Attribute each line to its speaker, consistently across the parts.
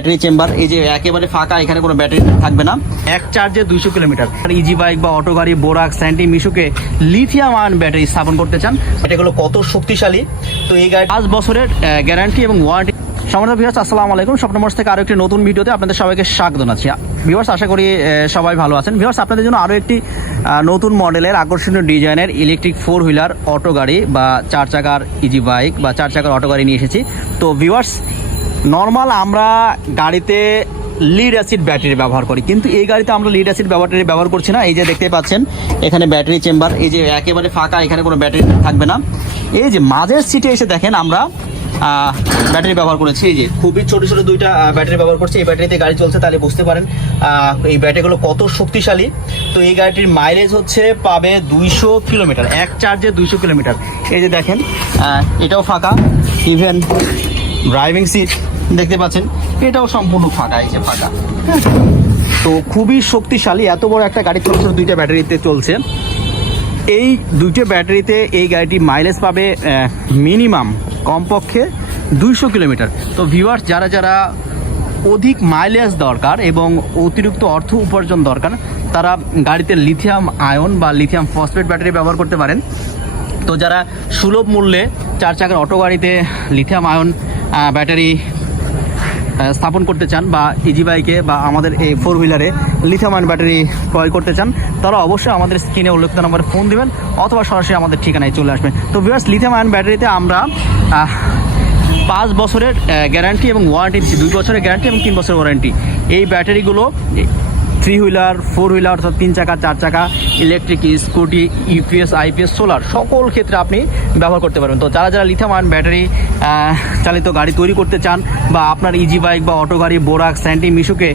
Speaker 1: Battery chamber, এই যে একেবারে ফাঁকা, এখানে কোনো ব্যাটারি থাকবে না। এক চার্জে দুইশো কিলোমিটার। ইজি বাইক বা অটো গাড়ি বোরাক স্যান্টি মিশুকে লিথিয়াম আয়ন ব্যাটারি স্থাপন করতে চান। এটাগুলো কত শক্তিশালী। তো এই গাড়ি পাঁচ বছরের গ্যারান্টি এবং ওয়ারেন্টি সম্মানিত ভিউয়ার্স আসসালামু আলাইকুম। স্বপ্নমর্স থেকে আরও একটি নতুন ভিডিওতে আপনাদের সবাইকে স্বাগত জানাচ্ছি। ভিউয়ার্স আশা করি সবাই ভালো আছেন। ভিউয়ার্স আপনাদের জন্য আরও একটি নতুন মডেলের আকর্ষণীয় ডিজাইনের ইলেকট্রিক ফোর হুইলার অটো গাড়ি বা চার চাকার ইজি বাইক বা চার চাকার অটো গাড়ি নিয়ে এসেছি। তো ভিউয়ার্স নর্মাল আমরা গাড়িতে লিড অ্যাসিড ব্যাটারি ব্যবহার করি, কিন্তু এই গাড়িতে আমরা লিড অ্যাসিড ব্যাটারি ব্যবহার করছি না। এই যে দেখতে পাচ্ছেন, এখানে ব্যাটারি চেম্বার এই যে একেবারে ফাঁকা, এখানে কোনো ব্যাটারি থাকবে না। এই যে মাঝের সিটে এসে দেখেন আমরা ব্যাটারি ব্যবহার করেছি। এই যে খুবই ছোট ছোট দুইটা ব্যাটারি ব্যবহার করছি। এই ব্যাটারিতে গাড়ি চলছে তাহলে বুঝতে পারেন এই ব্যাটারিগুলো কত শক্তিশালী। তো এই গাড়িটির মাইলেজ হচ্ছে পাবে দুইশো কিলোমিটার, এক চার্জে দুইশো কিলোমিটার। এই যে দেখেন এটাও ফাঁকা। ইভেন ড্রাইভিং সিট দেখতে পাচ্ছেন, এটাও সম্পূর্ণ ফাঁকা, এই যে ফাঁকা। তো খুবই শক্তিশালী, এত বড় একটা গাড়ি ছোট দুইটা ব্যাটারিতে চলছে। এই দুইটা ব্যাটারিতে এই গাড়িটি মাইলেজ পাবে মিনিমাম কমপক্ষে দুইশো কিলোমিটার। তো ভিউয়ার্স যারা যারা অধিক মাইলেজ দরকার এবং অতিরিক্ত অর্থ উপার্জন দরকার, তারা গাড়িতে লিথিয়াম আয়ন বা লিথিয়াম ফসফেট ব্যাটারি ব্যবহার করতে পারেন। তো যারা সুলভ মূল্যে চার চাকার অটো গাড়িতে লিথিয়াম আয়ন ব্যাটারি স্থাপন করতে চান বা ইজি বাইকে বা আমাদের এই ফোর হুইলারে লিথিয়াম আয়ন ব্যাটারি ক্রয় করতে চান, তারা অবশ্যই আমাদের স্ক্রিনে উল্লেখিত নম্বরে ফোন দিবেন অথবা সরাসরি আমাদের ঠিকানায় চলে আসবেন। তো ভিউয়ার্স লিথিয়াম আয়ন ব্যাটারিতে আমরা পাঁচ বছরের গ্যারান্টি এবং ওয়ারেন্টি দিচ্ছি। দুই বছরের গ্যারান্টি এবং তিন বছরের ওয়ারেন্টি এই ব্যাটারিগুলো থ্রি হুইলার, ফোর হুইলার অর্থাৎ তিন চাকা, চার চাকা electric scooty UPS IPS solar সকল ক্ষেত্রে আপনি ব্যবহার করতে পারবেন। তো যারা যারা লিথিয়াম আয়ন ব্যাটারি চালিত গাড়ি তৈরি করতে চান বা আপনার ইজি বাইক বা অটো গাড়ি বোরাক স্যান্টি মিশুকে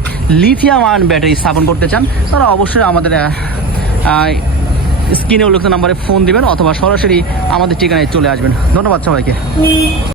Speaker 1: লিথিয়াম আয়ন ব্যাটারি স্থাপন করতে চান, তারা অবশ্যই আমাদের স্ক্রিনে উল্লেখিত নাম্বারে ফোন দিবেন অথবা সরাসরি আমাদের ঠিকানায় চলে আসবেন। ধন্যবাদ সবাইকে।